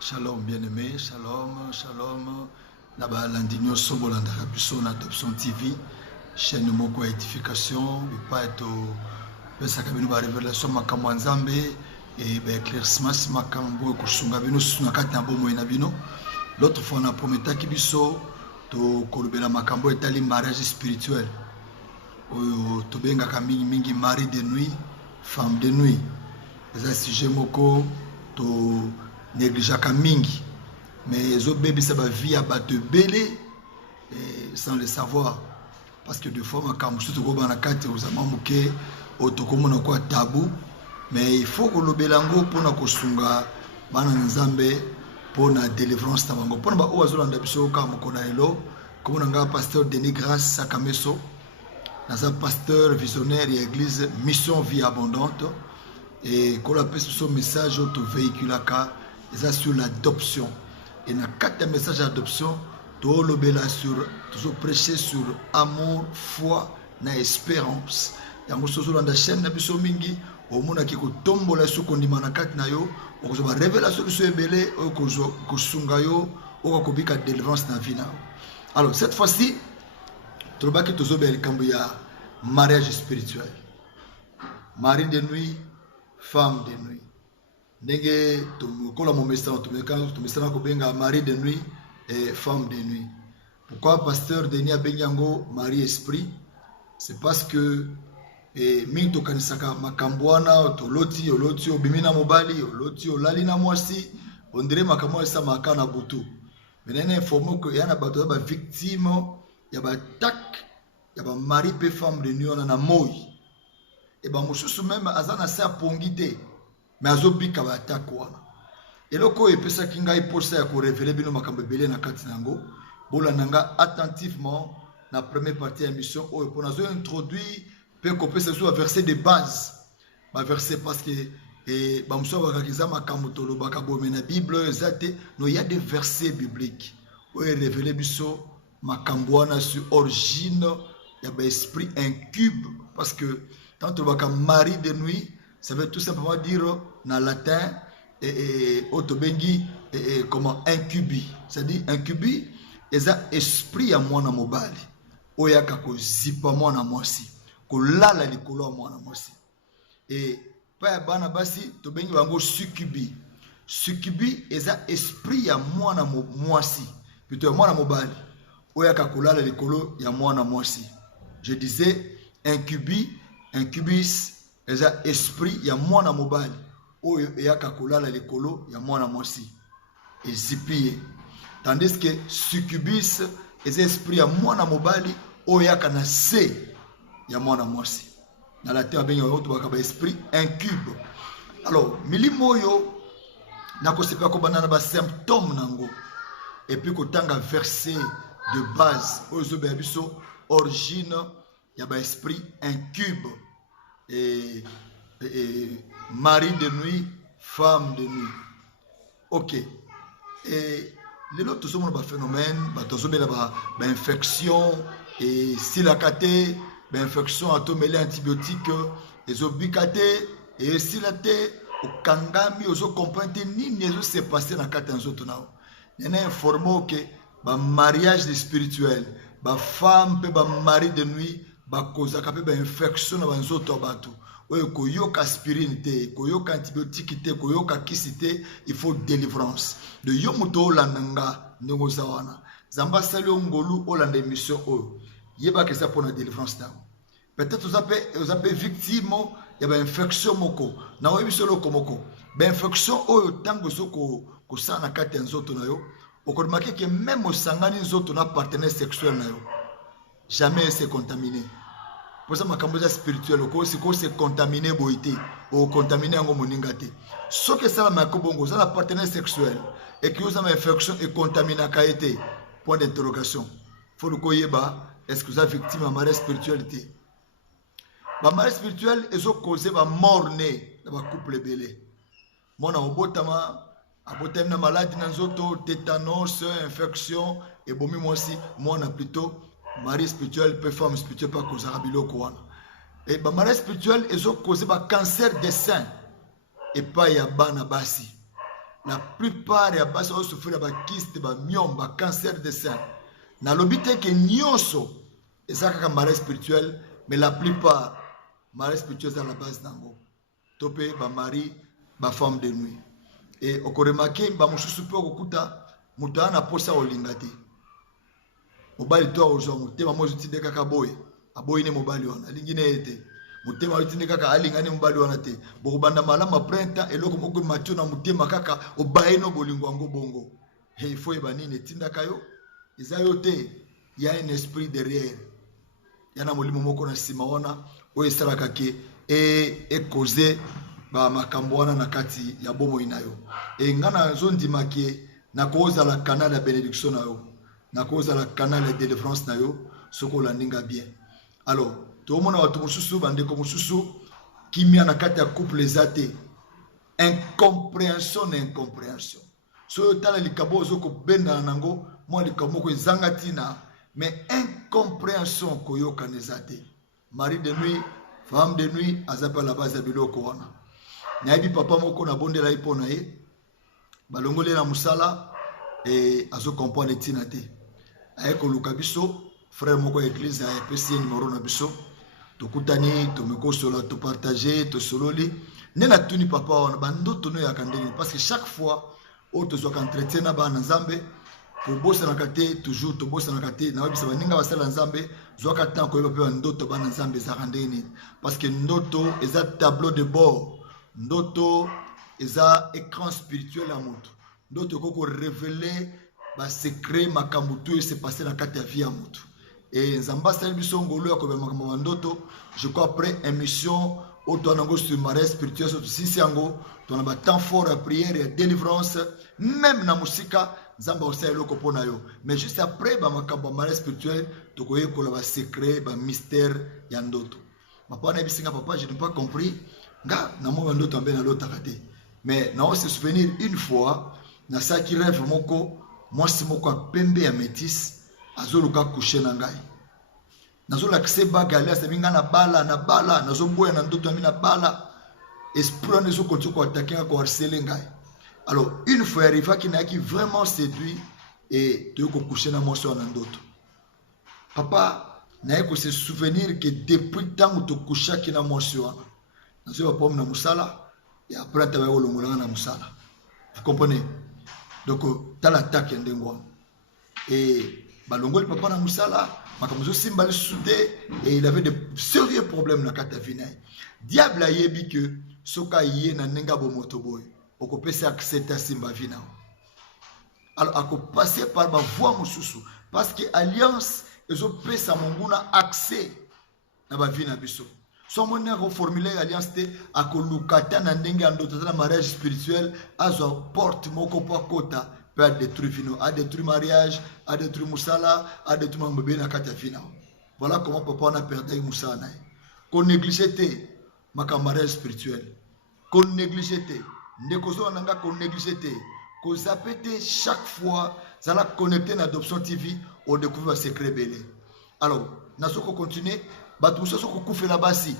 Shalom bien-aimé, shalom, shalom. Naba landinyo sobolanda biso na Adoption TV, chaîne moko ya édification, pas eto pesa kabino ba révélation makambo nzambe et ba éclaircissement makambo ko sunga bino suna kati na bomo na bino. L'autre fois na prometaki biso to kolobela makambo etali mariage spirituel. Oyo to benga mingi mingi mari de nuit, femme de nuit. Eza sujet moko to négligeaka mingi, mais les autres bébés ça va via bateau belé sans le savoir, parce que des fois quand je suis au banakate aux amamuke otokomona kwa tabou, mais il faut que le belango pour na kosunga bana nzambe pour na délivrance na bango pour na ba ozolanda biso ka mokona elo comme nga pasteur Denis Grâce Sakameso naza pasteur visionnaire et église mission vie abondante et qu'on appelle ce message auto véhiculaka c'est sur l'adoption. Et dans quatre messages d'adoption, tout le toujours prêcher sur amour, foi, na espérance. Et en gros, dans la chaîne, nabiso mingi, au monde qui tombe la sous qu'on dit manakat na yo, on va révéler la solution belé, on va sunga yo, on va kubika délivrance na vie na. Alors cette fois-ci, tout le qui toujours bel cambuya mariage spirituel, mari de nuit, femme de nuit. Ndenge tokola mon message to benga mari de nuit et femme de nuit. Pourquoi pasteur Denis Abenyango mari esprit? C'est parce que mingi to kanisaka makambwana to loti obimina mobali loti olali na mwasi on dirait makambo esa makana butu. Menene informo que yana bato ba victime ya ba attaque ya ba mari pe femme de nuit on na moi. Et ba mususu même azana sa pongité. Mais azobika ba attaque wana eloko epesa kinga pour ça ko révéler bino makambo belé na kati nango bola nanga attentivement na première partie de l'émission o pour nazo introduire pe ko pesa sur verset de base ba verset parce que et ba mso ba kakiza makambo tolo ba kabome na bible ezate no il y a des versets bibliques o révéler biso makambo wana sur origine ya ba esprit incube parce que tant to ba ka mari de nuit ça veut tout simplement dire dans latin otobengi comment incubi, c'est-à-dire incubi eza esprit à mwana mobali oyaka ko zipa mwana mwasi ko lala likolo mwana mwasi et pa bana basi tobengi bango succubi. Succubi eza esprit ya mwana mwasi plutôt mwana mobali oyaka ko lala likolo ya mwana mwasi. Je disais incubi, incubus eza esprit ya mwana mobali oyo eyaka kolala likolo ya mwana mwasi ezipie, tandis que succubus eza esprit ya mwana mobali oyo eyaka na se ya mwana mwasi na latin abengi oyo to bakaba esprit incube. Alors milimo oyo nakosepa ko banana ba symptômes nango et puis kotanga verset de base oyo zo ba biso origine ya ba esprit incube et mari de nuit, femme de nuit. Ok. Et les autres sont des phénomènes, des infections, et si la kate, des infections atomélées antibiotiques, les obicate, et si la te, au kangami, aux comprendre ni ne se passer dans la kate en autres. Il y a informé que le mariage spirituel, la femme, le mari de nuit, ba cause ka pe ba infection na banzoto bato oyo koyoka aspirine te koyoka antibiotique te koyoka kisi te, il faut délivrance de yo moto olandanga ndongo zawana zamba sali ngolu olanda émission oyo yeba que ça pour la délivrance na peut-être vous avez victime ya ba infection moko na oyo biso loko moko ba infection oyo tango soko ko sana kati ya nzoto na yo okorimaki que même osangani nzoto na partenaire sexuel na yo jamais se contaminer. Pour ça, ma cambodia spirituelle, on se contaminer boité, ou contaminer en moningate. Ce que ça la bongo, ça la partenaire sexuel, et que vous avez une infection et contaminé à kaité. Point d'interrogation. Faut le koyeba, est-ce que vous avez victime de mariage spiritualité? La mariage spirituel, ils ont causé ma mort née dans le couple belé. Mon abotama, abotama maladie dans zoto, tétanos, infection, et bomi moi aussi, moi on a plutôt mari spirituel peut femme spirituelle pas cause arabilo quoi et ba mari spirituel ils ont causé ba cancer des seins et pas ya bana basi la plupart ya basi oyo souffrir ba kyste ba myome ba cancer de sein na lobite ke nyonso eza kaka mariage spirituel mais la plupart mariage spirituel à la base nango topé ba mari ba femme de nuit et okoremake ba mususu pe okuta muta na posa olinga te mobali to ozo mutema mozo tinde kaka boye aboyi ne mobali wana alingine ete mutema alitinde kaka alingane mobali wana te bokubanda malama printa eloko moko matio na mutema kaka obaye no bolingo ngo bongo il faut ebanine tinda kayo eza yo te ya un esprit derrière yana molimo moko na sima wana o esalaka ke e causer ba makambo wana na kati ya bomo inayo e ngana nzondima ke na koza la canal ya bénédiction na yo na koza la canal de délivrance na yo soko la ninga bien alors to mona watu mususu bandeko mususu kimia na kati ya couple ezate incompréhension so tala likabo zoko benda nango moi likabo ko ezangatina mais incompréhension koyoka nezate mari de nuit femme de nuit azapa la base ya biloko wana naibi papa moko na bondela ipona ye balongole na musala et azo comprendre tina te ayeko luka biso frère moko église ya pesi numéro na biso to kutani to mekosola to partager to sololi nena tuni papa wana bandoto no ya kandenge parce que chaque fois o to zo entretien na bana nzambe ko bossa na kate toujours to bossa na kate na webisa baninga basala nzambe zo ka temps ko yeba pe ndoto bana nzambe za kandenge parce que ndoto eza tableau de bord ndoto eza écran spirituel à moto ndoto koko révéler ba secret makambo tout s'est passé dans kati ya vie ya moto et nzamba sala biso ngolo ya ko ba makambo ndoto je crois après émission au donango sur mariage spirituel sur sisi yango tona ba temps fort à prière et délivrance même na musika nzamba osala loko pona yo mais juste après ba makambo mariage spirituel to ko yekola ba secret ba mystère ya ndoto papa na bisinga papa je n'ai pas compris nga na mo ndoto ambe na lota kate mais na on se souvenir une fois na ça qui rêve moko moi si moko pembe ya métis azoluka coucher na ngai nazola kise bagale aseminga na bala nazo boya na ndoto amina bala esprit ne so continue ko attaquer ko harceler ngai alors une fois arriva qui n'a qui vraiment séduit et de ko coucher na moso na ndoto papa na ko se souvenir que depuis tant to coucher ki na moso nazo pom na musala et après tabaye olongola na musala vous comprenez donc dans l'attaque ndengo et balongoli papa na musala makamuzo simbali soudé et il avait de sérieux problèmes na kata vina diable a yebi que soka yé na nenga bo motoboy oko pesa accepter simba vina alors ako passer par ba voie mususu parce que alliance ezo pesa monguna accès na ba vina biso son monnaie reformuler alliance te akolukata na ndenge ndoto na mariage spirituel azo porte moko pa kota peut détruire vino a détruire mariage a détruire musala a détruire mambebe na kata vina voilà comment papa on a perdu musala na ko négliger te maka mariage spirituel ko négliger te ndekozo nanga ko négliger te ko zapete chaque fois ça la connecter na Adoption TV on découvre secret belé alors nasoko continuer batu soko kufela basi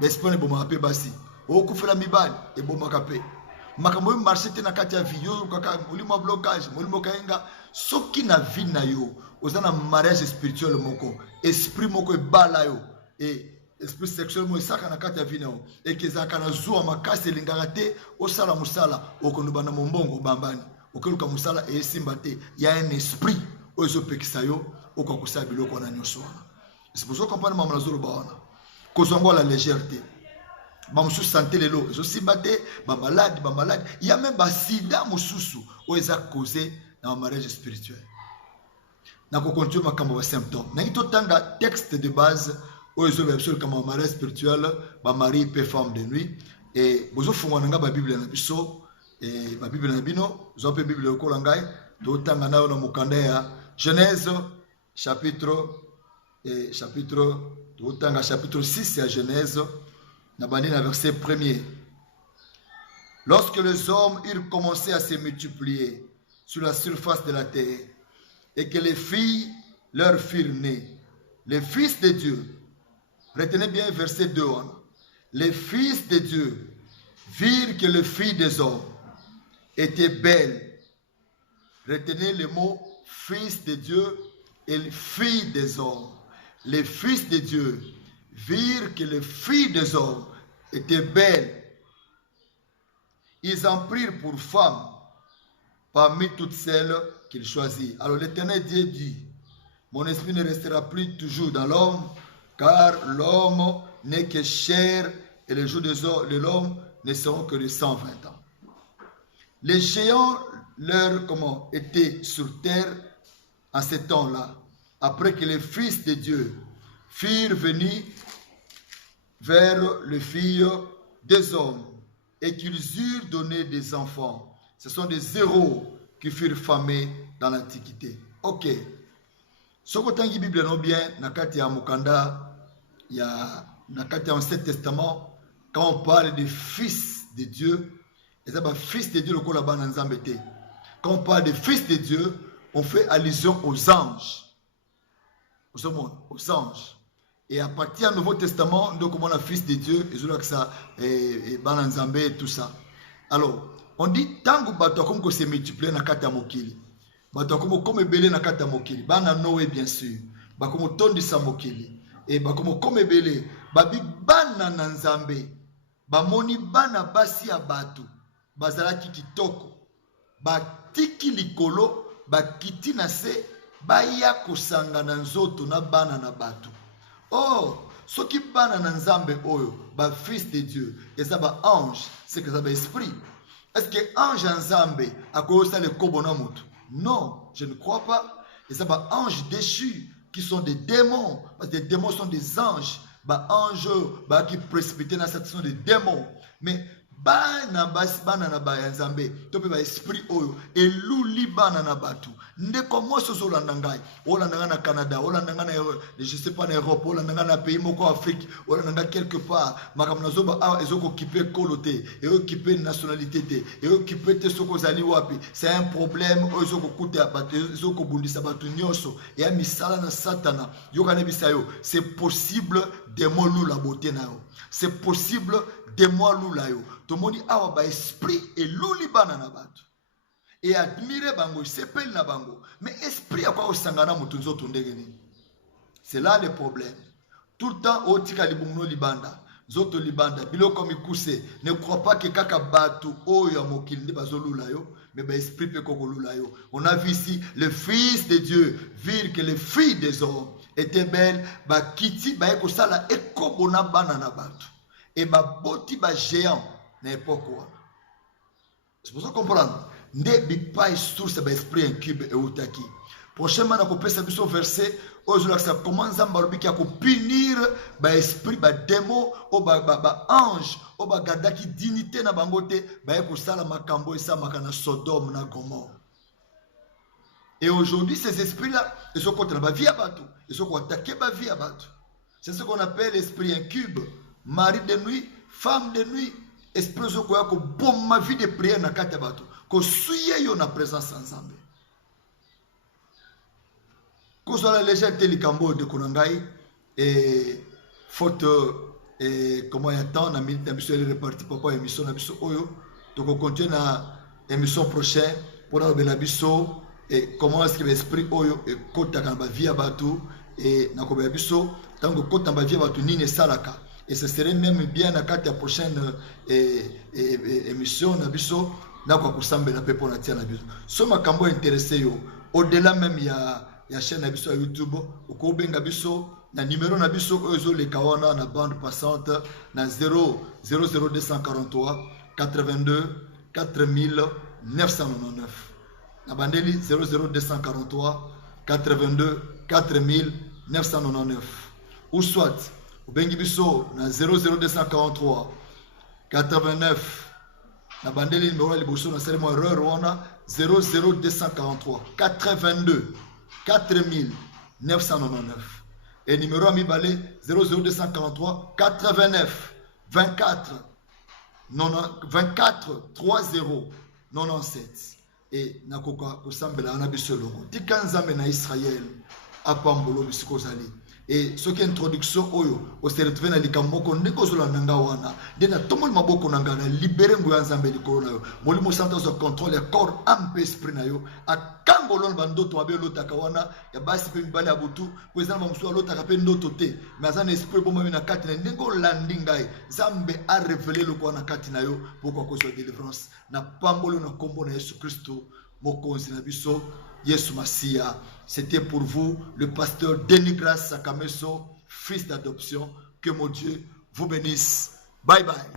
bespone bo mape basi o kufela mibali e bo makape makambo marché te na kati ya vie yo kaka molimo blocage molimo kaenga soki na vie na yo ozana mariage spirituel moko esprit moko e bala yo et esprit sexuel mo saka na kati ya vie na yo et kezaka na zuwa makasi lingaka te osala musala okonuba na mombongo bambani okeluka musala e simba te ya un esprit ozo pekisa yo okokusa biloko na nyoso c'est pour ça qu'on parle maman zolo baona kozongo la légèreté bamusu santé lelo zo simbate ba malade il y a même ba sida mususu o eza causé dans le mariage spirituel na ko continuer makambo ba symptômes na ito tanga texte de base o ezo ba sur comme mariage spirituel ba mari pe femme de nuit et bozo fungwa nga ba bible na biso et ba bible na bino zo pe bible ko langai to tanga na na mukanda ya Genèse chapitre 6 à Genèse, verset 1er. Lorsque les hommes eurent commencé à se multiplier sur la surface de la terre et que les filles leur firent nées, les fils de Dieu, retenez bien verset 2, les fils de Dieu virent que les filles des hommes était belle. Retenez le mot fils de Dieu et fille des hommes. Les fils de Dieu virent que les filles des hommes étaient belles. Ils en prirent pour femmes parmi toutes celles qu'ils choisirent. Alors l'Éternel Dieu dit, mon esprit ne restera plus toujours dans l'homme, car l'homme n'est que chair et les jours de l'homme ne seront que de 120 ans. Les géants étaient sur terre en ce temps-là, après que les fils de Dieu furent venus vers les filles des hommes et qu'ils eurent donné des enfants. Ce sont des héros qui furent famés dans l'Antiquité. Ok. Ce que la Bible non bien, nakati ya Mukanda, nakati ya Ancien Testament, quand on parle des fils de Dieu, et ça, fils de Dieu, le là-bas dans Nzambete. Quand on parle des fils de Dieu, on fait allusion aux anges. Aux anges. Et à partir du Nouveau Testament, donc comment on a fils de Dieu, et Bananzambe et tout ça. Alors, on dit, tant que bato comme se multiplie na kata mokili. Bato comme belé na kata mokili. Bana Noé bien sûr. Ba comme tondi sa mokili. Et ba comme belé. Babi bana nanzambe. Ba moni bana basi ya batu. Bazalaki kitoko. Ba tiki likolo. Ba kiti na se. Ba ya kosanga na nzoto na bana na batu. Oh, ce qui bana na nzambe oyo. Ba fils de Dieu. Et ça ba ange. C'est que ça ba esprit. Est-ce que ange nzambe a cause le kobonamutu? Non, je ne crois pas. Et ça va anges déchus qui sont des démons. Parce que les démons sont des anges. Bah anges qui précipitent dans cette sont des démons. Mais bana nzambe to pe ba esprit oyo eluli bana na batu ndeko moso zolanda ngai olanda na Canada olanda na je sais pas en Europe olanda na pays moko Afrique olanda quelque part makamna zoba ezoko occuper kolote et occuper nationalité te et occuper te soko zali wapi c'est un problème ezoko kuta batu ezoko bundisa batu nyoso et misala na satana yokane bisayo c'est possible démon lula beauté nao c'est possible démon lula yo to moni awa ba esprit et luli bana na batu et admirer bango sepel na bango mais esprit akwa osangana mutu nzoto ndenge nini. C'est là le problème. Tout le temps otika libumno libanda zoto libanda biloko mikuse ne crois pas que kaka batu oyo mokili nde bazolula yo mais ba esprit pe kokolula yo. On a vu ici le fils de Dieu virent que les filles des hommes étaient belles ba kiti ba ekosala ekobona bana na batu et ba boti ba géant n'importe quoi. C'est pour ça comprendre. Ne big pas source ba esprit incube et utaki. Prochainement, on peut savoir ce verset où comment Zambalobi qui a punir ba esprit ba démon ou ba ange ou ba garda qui dignité na bangote ba ko sala makambo et ça makana Sodome na Gomorrhe. Et aujourd'hui ces esprits là ils sont contre la vie à bateau, ils sont contre attaquer ba vie à bateau. C'est ce qu'on appelle l'esprit incube, mari de nuit, femme de nuit, esprit zo ko ko bom ma vie de prière na kata bateau, ko suye yo na présence ensemble. Qu'on soit la légèreté du Cambo de Konangai et faute et comment il y a tant na minute émission est reparti papa émission na biso oyo donc on continue na émission prochaine pour la biso et comment est-ce que l'esprit oyo et kota kan ba via batu et na ko ba biso tango kota ba via batu nini salaka et ce serait même bien na kata prochaine émission na biso na ko kusambela pepo na tia na biso so makambo intéressé yo au-delà même il y a chaîne na biso ya YouTube uko benga biso na numéro na biso ozo le kawana na bande passante na 00243 82 4999 na bandeli 00243 82 4999 ou soit ubengi biso na 00243 89 na bandeli numéro ya liboso na sele mo erreur wana 00243 82 4999 et numéro amibale 00243 89 24 30 97 et nakoka kosambela na biso loko tikanzambe na Israël apambolo bisiko zali Et ce qui est introduction oyo au se retrouver na likamoko ndeko zola nanga wana de na tomol maboko nanga na libérer ngoya nzambe likolo na yo molimo santo so contrôle ya corps âme esprit na yo akangolo bandoto abe lotaka wana ya basi pe mibale ya butu po ezana mamusu lotaka pe ndoto te mais azana esprit bomba na kati na ndeko landi ngai nzambe a révéler le kwa na kati na yo pourquoi cause de délivrance na pambolo na kombo na Yesu Kristo mokonzi na biso Yesu Masia. C'était pour vous le pasteur Denis Grace Sakameso, fils d'adoption. Que mon Dieu vous bénisse. Bye bye.